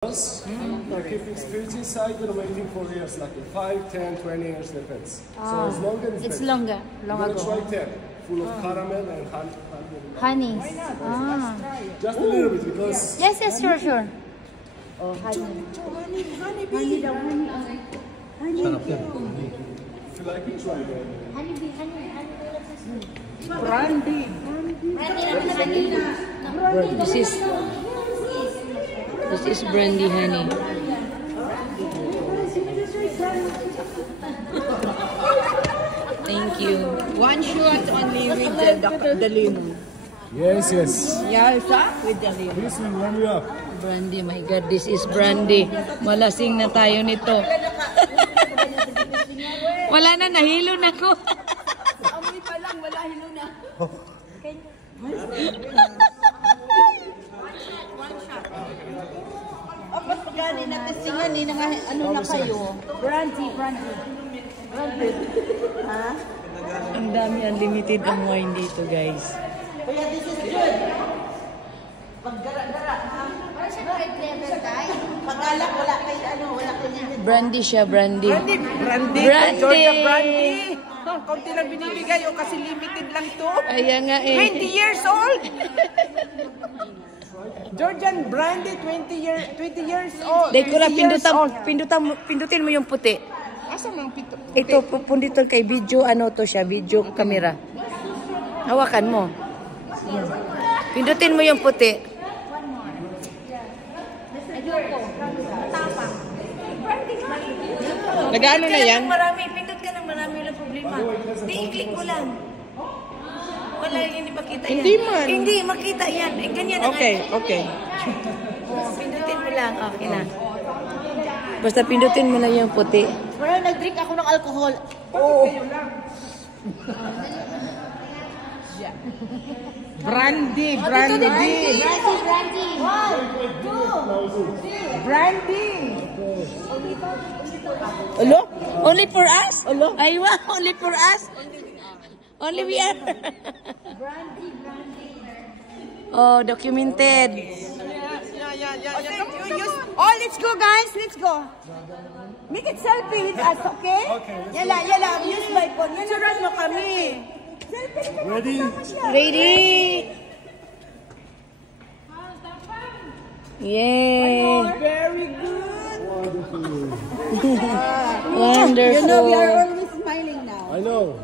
They're keeping spirits inside and waiting for years, like 5, 10, 20 years, depends. So it's longer. It's longer. Long ago. Try 10, full of caramel and Honey. Just a little bit because. Yes, sure. Oh, honey. Honey. If you like it, try it. Honey. Brandy. This is brandy honey. Thank you. One shot only with the lemon. Yes. Yes, with the lemon. This will warm you up. Brandy, my God, this is brandy. Malasing na tayo nito. Wala na, nahilo na ko. Amoy pa lang, wala hilo na. Mas pagani natin singan ni ano na kayo? Brandy. Ha? Ang dami, unlimited ang wine dito, guys. Kaya this is good. Paggara-gara, ha? Pag-alak, wala kay limit. Brandy siya, brandy. Brandy. Georgia brandy. Kaunti lang binibigay o kasi limited lang to. Ayan nga 20 years old. Georgian brandy, 20 years old. Dekora, 20 years old. pindutin mo yung puti. Asa mang pito? Ito, punditon kay video, ano to siya, video camera. Hawakan mo. Pindutin mo yung puti. Nag-ano na yan? Pindot ka ng marami, walang problema. Hindi, i-click mo lang. Wala, hindi makita yan. Hindi man. Hindi, makita yan. Eh, ganyan ang Okay. Oh, pindutin mo lang. Okay na. Basta pindutin mo lang yung puti. Pero nag-drink ako ng alcohol. Brandy. Brandy. Brandy. Hello? Only for us? Hello? Aywa, only for us? Only we are. Oh, documented. Oh, let's go, guys. Let's go. Make it selfie with us, okay? Yala. Use my phone. Surat mo kami. Ready? Ready? Yay! Very good. Wonderful. Wonderful. You know, we are always smiling now. I know.